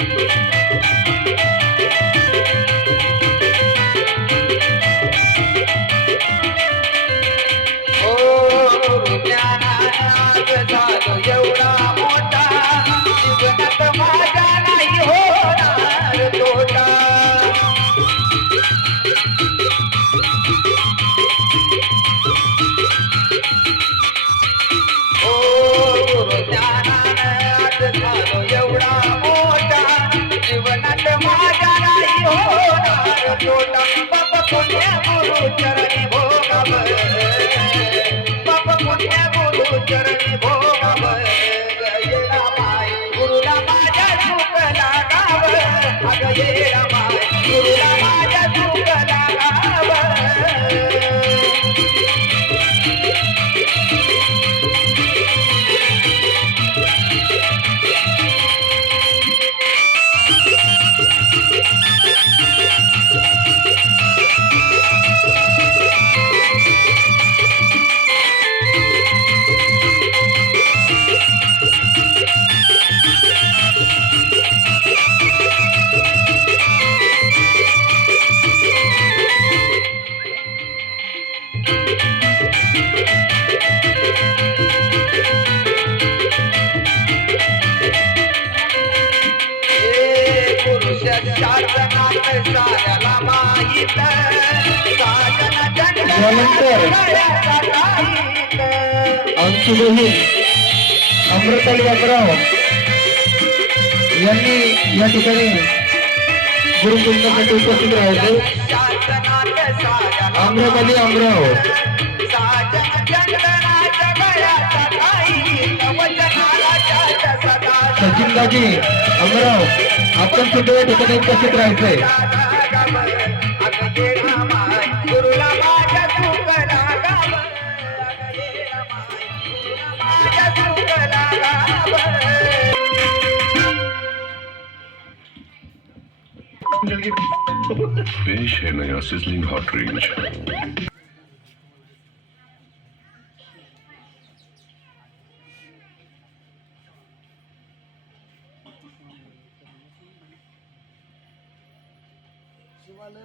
なるほど。Yeah, त्यानंतर आमची बहीण अमृताली बाबराव यांनी या ठिकाणी गुरुकुंडासाठी उपस्थित राहिले. आम्रपाली अमराव. सचिन दाजी अमराव आपण सुद्धा या ठिकाणी उपस्थित राहायचंय? पेश है नया सिजलिंग हॉट रेंज शिवालय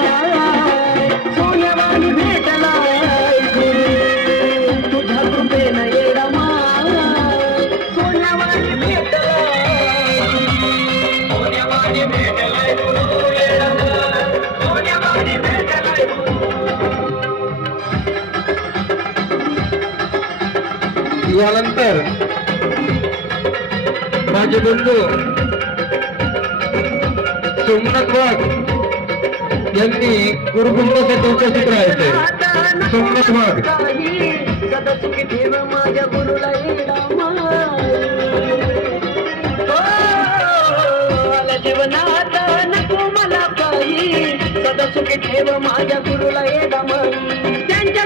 यानंतर माझे बंधू सोमनाथ वाघ यांनी गुरुकुंडासाठी उपस्थित राहायचे. सोमनाथ वाघ. सुखी ठेव माझ्या गुरुला ये दमन त्यांच्या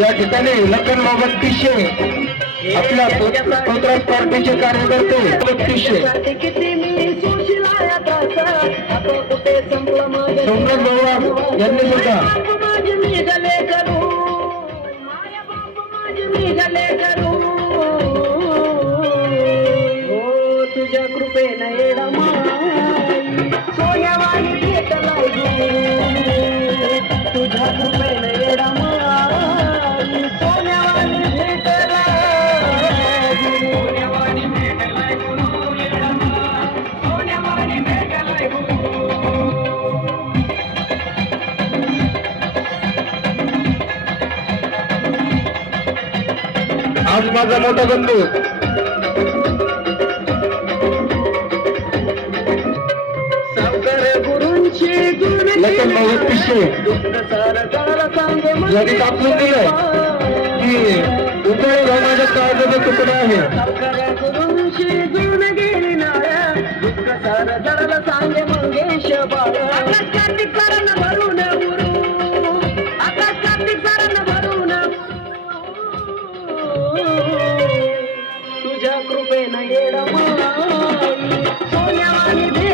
या ठिकाणी लखन बाबत पिशे आपल्या पार्टीचे कार्यकर्ते पिशे सोमनाथ बाबा यांनी सुद्धा करू. माझा मोठा बंधू. लखन भाऊ दिलं की उपाय भाऊ माझ्या काळजाचा तुकडा आहे. कृपेन येडमाई. सोन्यावाणी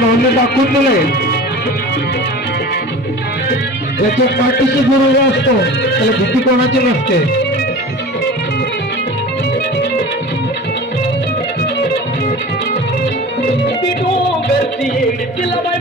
मोहम्मद दाखवून दिले याच्या पाठीशी गुरु असतो त्याला भीती कोणाची नसते तिला बाय